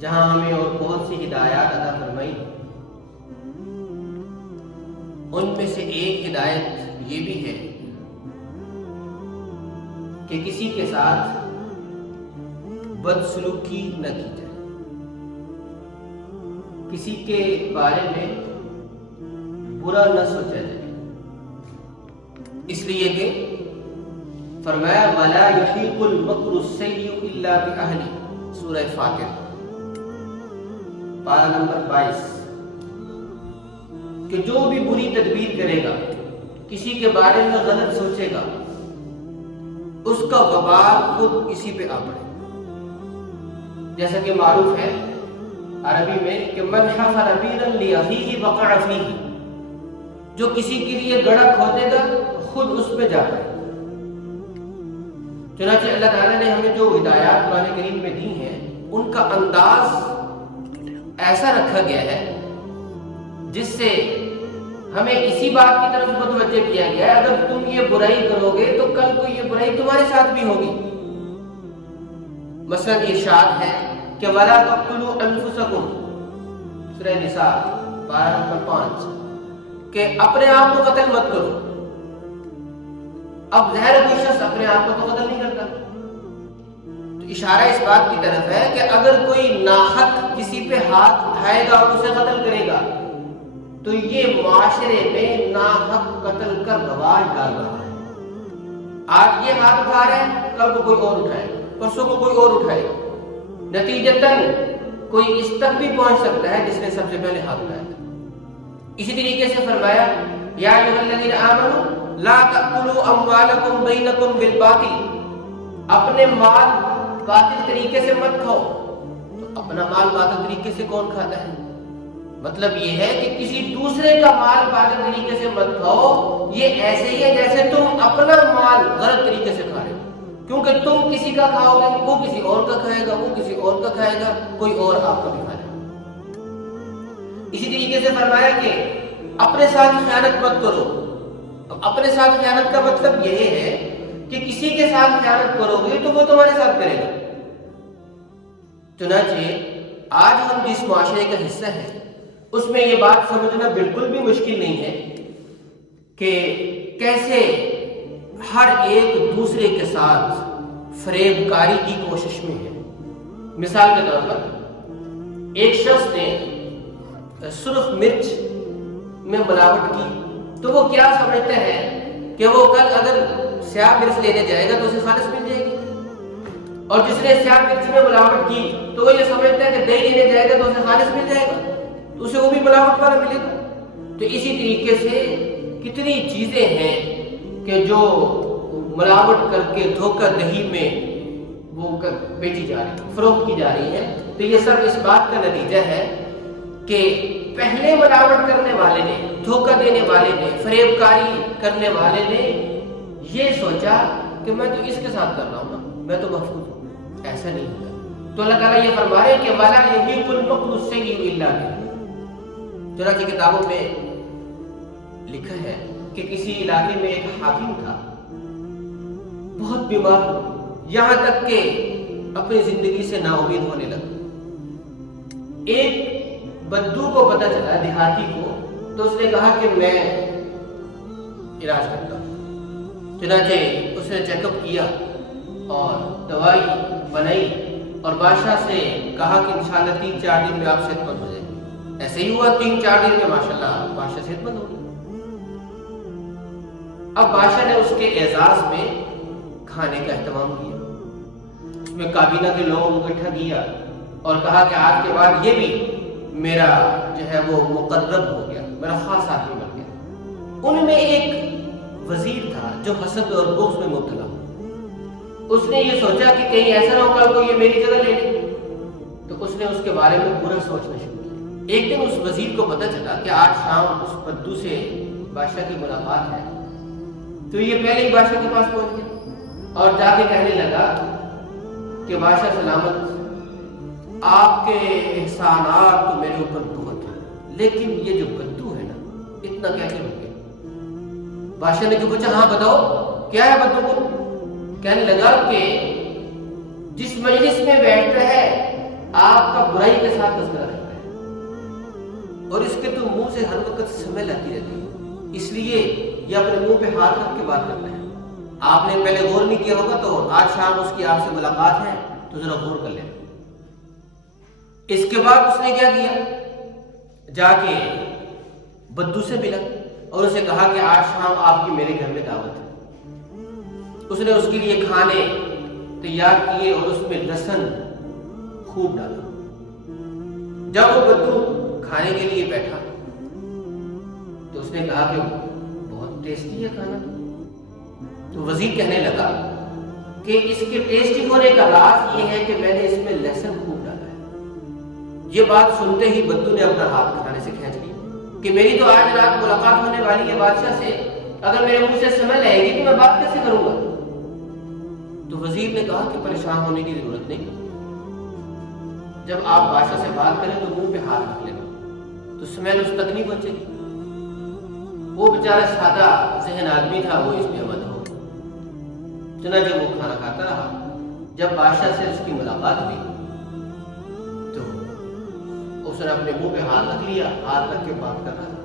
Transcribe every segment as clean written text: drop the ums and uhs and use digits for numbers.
جہاں ہمیں اور بہت سی ہدایات عطا فرمائی، ان میں سے ایک ہدایت یہ بھی ہے کہ کسی کے ساتھ بدسلوکی نہ کی جائے، کسی کے بارے میں برا نہ سوچا جائے، اس لیے کہ فرمایا وَلَا يَحِيقُ الْمَكْرُ السَّيِّئُ إِلَّا بِأَهْلِهِ، سورہ فاتر پارہ نمبر 22، کہ جو بھی بری تدبیر کرے گا، کسی کے بارے میں غلط سوچے گا، اس کا وبال خود اسی پہ آ پڑے، جیسا کہ معروف ہے عربی میں کہ من حفر بیرا لأخیہ وقع فیہ، جو کسی کے لیے گڑھا کھودے گا خود اس پہ جا پڑے۔ چنانچہ اللہ تعالیٰ نے ہمیں جو ہدایات قرآن کریم میں دی ہیں ان کا انداز ایسا رکھا گیا ہے جس سے ہمیں اسی بات کی طرف متوجہ کیا گیا ہے اگر تم یہ برائی کرو گے تو کل کو یہ برائی تمہارے ساتھ بھی ہوگی۔ مثلا ارشاد ہے کہ وَلَا تَقْتُلُوا أَنفُسَكُمْ، سورہ نساء پارہ نمبر 5، کہ اپنے آپ کو قتل مت کرو۔ اب ظاہر کوئی شخص اپنے آپ کو تو قتل نہیں کرتا، تو اشارہ اس بات کی طرف ہے کہ اگر کوئی ناحق کسی پہ ہاتھ اٹھائے گا اور اسے قتل کرے گا تو یہ معاشرے میں ناحق قتل کا رواج ڈال رہا ہے۔ آج یہ ہاتھ اٹھا رہے ہیں، کل کو کوئی اور اٹھائے، پرسوں کو کوئی اور اٹھائے، نتیجتاً کوئی اس تک بھی پہنچ سکتا ہے جس نے سب سے پہلے ہاتھ اٹھایا تھا۔ اسی طریقے سے فرمایا یا ایھا الذین آمنوا لا تأکلوا اموالکم بینکم بالباطل، اپنے مال باطل طریقے سے مت کھاؤ۔ تو اپنا مال باطل طریقے سے کون کھاتا ہے؟ مطلب یہ ہے کہ کسی دوسرے کا مال باطل طریقے سے مت کھاؤ، یہ ایسے ہی ہے جیسے تم اپنا مال غلط طریقے سے کھا رہے ہو، کیونکہ تم کسی کا کھاؤ گے وہ کسی اور کا کھائے گا، وہ کسی اور کا کھائے گا، کوئی اور آپ کا بھی کھائے گا۔ اسی طریقے سے فرمایا کہ اپنے ساتھ خیانت مت کرو۔ اب اپنے ساتھ خیانت کا مطلب یہ ہے کہ کسی کے ساتھ خیانت کرو گے تو وہ تمہارے ساتھ کرے گا۔ چنانچہ آج ہم جس معاشرے کا حصہ ہیں اس میں یہ بات سمجھنا بالکل بھی مشکل نہیں ہے کہ کیسے ہر ایک دوسرے کے ساتھ فریب کاری کی کوشش میں ہے۔ مثال کے طور پر ایک شخص نے سرخ مرچ میں ملاوٹ کی تو وہ کیا سمجھتا ہے کہ وہ کل اگر سیاہ مرچ لینے جائے گا تو اسے خالص مل جائے گی، اور جس نے سیاہ مرچ میں ملاوٹ کی تو وہ یہ سمجھتا ہے کہ دہی لینے جائے گا تو اسے خالص مل جائے گا، تو اسے وہ بھی ملاوٹ والا ملے گا۔ تو اسی طریقے سے کتنی چیزیں ہیں کہ جو ملاوٹ کر کے دھوکہ دہی میں وہ بیچی جا رہی ہے، فروخت کی جا رہی ہے۔ تو یہ سب اس بات کا نتیجہ ہے کہ پہلے ملاوٹ کرنے والے نے، دھوکہ دینے والے نے، فریب کاری کرنے والے نے یہ سوچا کہ میں تو اس کے ساتھ کر رہا ہوں نا، میں تو محفوظ ہوں۔ ایسا نہیں ہوتا۔ تو اللہ تعالیٰ یہ فرما رہے ہیں کہ وَلَا يَحِيقُ الْمَكْرُ السَّيِّئُ إِلَّا بِهِ۔ چنانچہ کتابوں میں لکھا ہے کہ کسی علاقے میں ایک حاکم تھا، بہت بیمار، یہاں تک کہ اپنی زندگی سے نا امید ہونے لگا۔ ایک بدو کو پتہ چلا، دیہاتی کو، تو اس نے کہا کہ میں علاج کرتا ہوں۔ چنانچہ اس نے چیک اپ کیا اور دوائی بنائی اور بادشاہ سے کہا کہ انشاءاللہ 3-4 دن میں آپ صحت مند ہو جائیں گے۔ ایسے ہی ہوا، 3-4 دن میں ماشاءاللہ بادشاہ صحت مند ہو گیا۔ اب بادشاہ نے اس کے اعزاز میں کھانے کا اہتمام کیا، اس میں کابینہ کے لوگوں کو اکٹھا کیا اور کہا کہ آج کے بعد یہ بھی میرا جو ہے وہ مقرب ہو گیا، میرا خاص آدمی بن گیا۔ ان میں ایک وزیر تھا جو حسد اور بغض میں مبتلا ہوا۔ اس نے یہ سوچا کہ کہیں ایسا نہ ہو کہ کوئی یہ میری جگہ لے لے، تو اس نے اس کے بارے میں برا سوچنا شروع کیا۔ ایک دن اس وزیر کو پتہ چلا کہ آج شام اس بدو سے بادشاہ کی ملاقات ہے، تو یہ پہلے ہی بادشاہ کے پاس پہنچ گیا اور جا کے کہنے لگا کہ بادشاہ سلامت، آپ کے احسانات تو میرے اوپر بہت ہیں، لیکن یہ جو بدو ہے نا، اتنا کیسے ہو گیا؟ بادشاہ نے جو پوچھا، ہاں بتاؤ کیا ہے بدو کو؟ کہنے لگا کہ جس مجلس میں بیٹھتا ہے آپ کا برائی کے ساتھ تذکرہ رہتا ہے اور اس کے تو منہ سے ہر وقت سمیل آتی رہتی ہے، اس لیے یہ اپنے منہ پہ ہاتھ رکھ کے بات کرتا ہے۔ آپ نے پہلے غور نہیں کیا ہوگا تو آج شام اس کی آپ سے ملاقات ہے تو ذرا غور کر لیں۔ اس کے بعد اس نے کیا کیا، جا کے بدو سے ملا اور اسے کہا کہ آج شام آپ کی میرے گھر میں دعوت ہے۔ اس نے اس کے لیے کھانے تیار کیے اور اس میں لہسن خوب ڈالا۔ جب وہ بدو کھانے کے لیے بیٹھا تو اس نے کہا کہ بہت ٹیسٹی ہے کھانا۔ تو وزیر کہنے لگا کہ اس کے ٹیسٹی ہونے کا راز یہ ہے کہ میں نے اس میں لہسن خوب ڈالا ہے۔ یہ بات سنتے ہی بدو نے اپنا ہاتھ کھانے سے کھینچ لیا کہ میری تو آج رات ملاقات ہونے والی ہے بادشاہ سے، اگر میرے منہ سے سمیل آئے گی تو میں بات کیسے کروں گا؟ تو وزیر نے کہا کہ پریشان ہونے کی ضرورت نہیں، جب آپ بادشاہ سے بات کریں تو منہ پہ ہاتھ رکھ لینا تو سمیل اس تک نہیں پہنچے گی۔ وہ بیچارہ سادہ ذہن آدمی تھا، وہ اس میں عمل ہو گیا۔ چنانچہ وہ کھانا کھاتا رہا۔ جب بادشاہ سے اس کی ملاقات ہوئی تو اس نے اپنے منہ پہ ہاتھ رکھ لیا، ہاتھ رکھ کے بات کر رہا تھا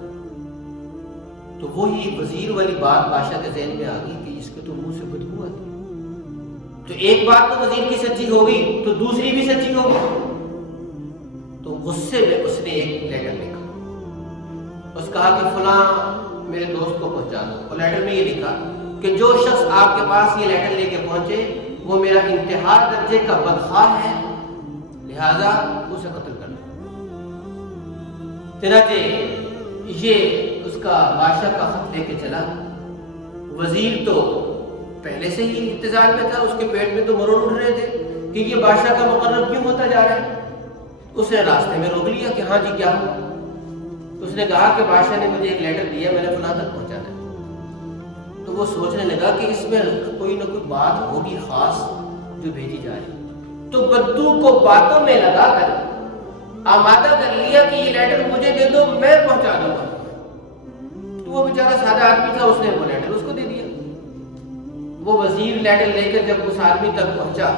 تو وہی وزیر والی بات بادشاہ کے ذہن میں آ گئی کہ اس کے تو منہ سے بدبو آتی۔ تو ایک بات تو وزیر کی سچی ہوگی تو دوسری بھی سچی ہوگی۔ تو غصے میں اس نے ایک لیٹر لکھا، اس کہا کہ فلاں میرے دوست کو پہنچا دو، اور لیٹر میں یہ لکھا کہ جو شخص آپ کے پاس یہ لیٹر لے کے پہنچے وہ میرا انتہا درجے کا بدخواہ ہے، لہذا اسے قتل کر دو۔ چنانچہ یہ اس کا بادشاہ کا خط لے کے چلا۔ وزیر تو پہلے سے ہی انتظار میں تھا، اس کے پیٹ میں تو مروڑ اٹھ رہے تھے کہ یہ بادشاہ کا مقرر کیوں ہوتا جا رہا ہے۔ اس نے راستے میں روک لیا کہ ہاں جی کیا ہوا؟ اس نے کہا کہ بادشاہ نے مجھے ایک لیٹر دیا، میں نے فلاں تک پہنچانا ہے۔ تو وہ سوچنے لگا کہ اس میں کوئی نہ کوئی بات ہوگی خاص جو بھیجی جا رہی۔ تو بدو کو باتوں میں لگا کر آمادہ کر لیا کہ یہ لیٹر مجھے دے دو، میں پہنچا دوں گا۔ تو وہ بیچارہ سادہ آدمی تھا، اس نے وہ لیٹر اس کو دے دیا۔ وہ وزیر لیٹر لے کر جب اس آدمی تک پہنچا،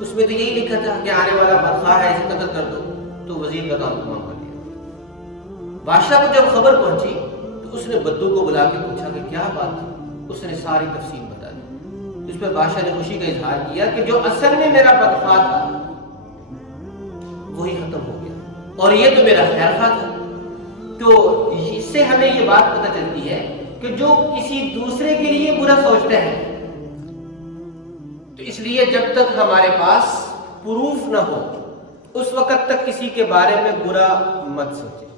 اس میں تو یہی لکھا تھا کہ آنے والا بدخواہ ہے، اسے قتل کر دو۔ تو وزیر کا کام تمام کر دیا۔ بادشاہ کو جب خبر پہنچی تو اس نے بدو کو بلا کے پوچھا کہ کیا بات تھی؟ اس نے ساری تفصیل بتا دی۔ اس پر بادشاہ نے خوشی کا اظہار کیا کہ جو اصل میں میرا بدخواہ تھا وہی ختم ہو گیا، اور یہ تو میرا خیر خواہ تھا۔ تو اس سے ہمیں یہ بات پتہ چلتی ہے کہ جو کسی دوسرے کے لیے برا سوچتے ہیں تو اس لیے جب تک ہمارے پاس پروف نہ ہو اس وقت تک کسی کے بارے میں برا مت سوچیں،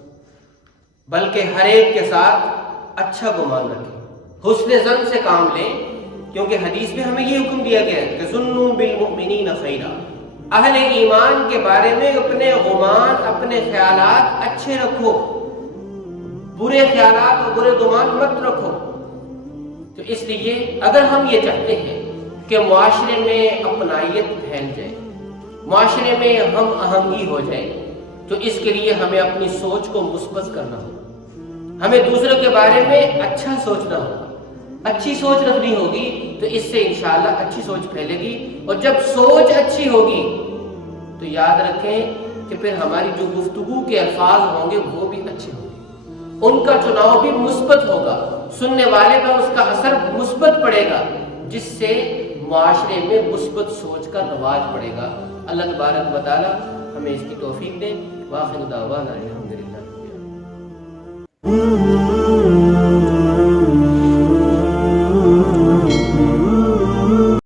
بلکہ ہر ایک کے ساتھ اچھا گمان رکھیں، حسن ظن سے کام لیں، کیونکہ حدیث میں ہمیں یہ حکم دیا گیا ہے کہ ظنوا بالمؤمنین خیرا، اہل ایمان کے بارے میں اپنے گمان، اپنے خیالات اچھے رکھو، برے خیالات اور برے گمان مت رکھو۔ تو اس لیے اگر ہم یہ چاہتے ہیں کہ معاشرے میں اپنائیت پھیل جائے، معاشرے میں ہم آہنگی ہو جائے، تو اس کے لیے ہمیں اپنی سوچ کو مثبت کرنا ہوگا، ہمیں دوسروں کے بارے میں اچھا سوچنا ہوگا، اچھی سوچ رکھنی ہوگی، تو اس سے انشاءاللہ اچھی سوچ پھیلے گی، اور جب سوچ اچھی ہوگی تو یاد رکھیں کہ پھر ہماری جو گفتگو کے الفاظ ہوں گے وہ بھی اچھے ہوں گے، ان کا چناؤ بھی مثبت ہوگا، سننے والے پر اس کا اثر مثبت پڑے گا، جس سے معاشرے میں مثبت سوچ کا رواج پڑے گا۔ اللہ تبارک و تعالی ہمیں اس کی توفیق دے۔ وآخر دعوانا الحمدللہ۔